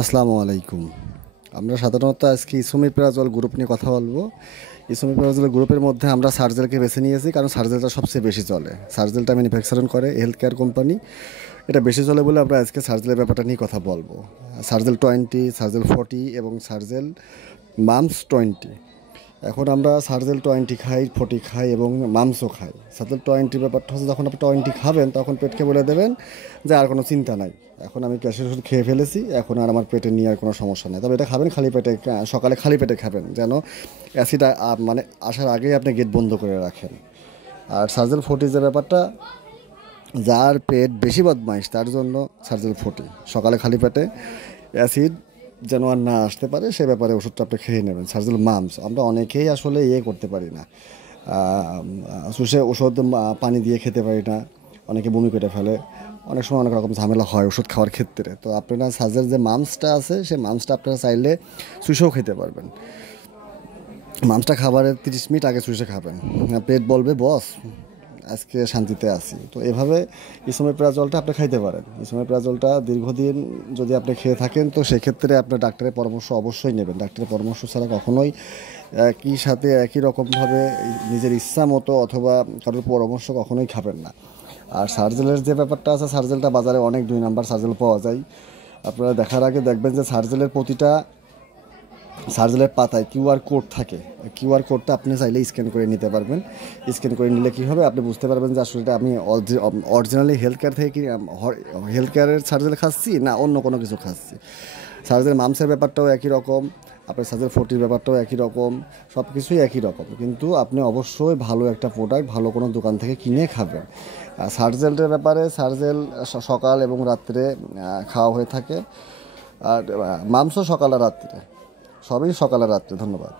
আসসালামু আলাইকুম। আমরা সাধারণত আজকে ইসোমেপ্রাজল গ্রুপ নিয়ে কথা বলবো। ইসোমেপ্রাজল গ্রুপের মধ্যে আমরা সার্জেলকে বেছে নিয়েছি, কারণ সার্জেলটা সবচেয়ে বেশি চলে। সার্জেলটা ম্যানুফ্যাকচারিং করে হেলথ কেয়ার কোম্পানি, এটা বেশি চলে বলে আমরা আজকে সার্জেলের ব্যাপারটা নিয়ে কথা বলবো। সার্জেল 20, সার্জেল 40 এবং সার্জেল মামস 20। এখন আমরা সার্জেল 20 খাই, 40 খাই এবং মামসও খাই। সার্জেল 20 ব্যাপারটা হচ্ছে, যখন আপনি 20 খাবেন তখন পেটকে বলে দেবেন যে আর কোনো চিন্তা নাই, এখন আমি গ্যাসের ওষুধ খেয়ে ফেলেছি, এখন আর আমার পেটে নিয়ে আর কোনো সমস্যা নেই। তবে এটা খাবেন খালি পেটে, সকালে খালি পেটে খাবেন, যেন অ্যাসিড মানে আসার আগেই আপনি গেট বন্ধ করে রাখেন। আর সার্জেল 40 যে ব্যাপারটা, যার পেট বেশি বদমাইশ তার জন্য সার্জেল 40, সকালে খালি পেটে অ্যাসিড যেন আর না আসতে পারে সে ব্যাপারে ওষুধটা আপনি খেয়ে নেবেন। সার্জেল মামস আমরা অনেকেই আসলে করতে পারি না, শুষে ওষুধ পানি দিয়ে খেতে পারি না, অনেকে বমি করে ফেলে, অনেক সময় অনেক রকম ঝামেলা হয় ওষুধ খাওয়ার ক্ষেত্রে। তো আপনারা সার্জেল যে মামসটা আছে সেই মামসটা আপনারা চাইলে শুষেও খেতে পারবেন। মামসটা খাবারের 30 মিনিট আগে শুষে খাবেন, পেট বলবে বস আজকে শান্তিতে আছি। তো এভাবে ইসোমেপ্রাজলটা আপনি খাইতে পারেন। ইসোমেপ্রাজলটা দীর্ঘদিন যদি আপনি খেয়ে থাকেন তো সেক্ষেত্রে আপনার ডাক্তারের পরামর্শ অবশ্যই নেবেন। ডাক্তারের পরামর্শ ছাড়া কখনোই একই সাথে একই রকমভাবে নিজের ইচ্ছা মতো অথবা কারোর পরামর্শ কখনোই খাবেন না। আর সার্জেলের যে ব্যাপারটা আছে, সার্জেলটা বাজারে অনেক 2 নাম্বার সার্জেল পাওয়া যায়। আপনারা দেখার আগে দেখবেন যে সার্জেলের প্রতিটা সার্জেলের পাতায় কিউআর কোড থাকে। কিউআর কোডটা আপনি চাইলে স্ক্যান করে নিতে পারবেন। স্ক্যান করে নিলে কী হবে, আপনি বুঝতে পারবেন যে আসলে এটা আমি অরিজিনালি হেলথ কেয়ার থেকে কি হেলথ কেয়ারের সার্জেল খাচ্ছি না অন্য কোনো কিছু খাচ্ছি। সার্জেল মামসের ব্যাপারটাও একই রকম, আপনার সার্জেল 40 ব্যাপারটাও একই রকম, সব কিছুই একই রকম, কিন্তু আপনি অবশ্যই ভালো একটা প্রোডাক্ট ভালো কোনো দোকান থেকে কিনে খাবেন। সার্জেলের ব্যাপারে সার্জেল সকাল এবং রাত্রে খাওয়া হয়ে থাকে, আর মাংস সকাল আর রাত্রে, সবই সকাল আর রাত্রে। ধন্যবাদ।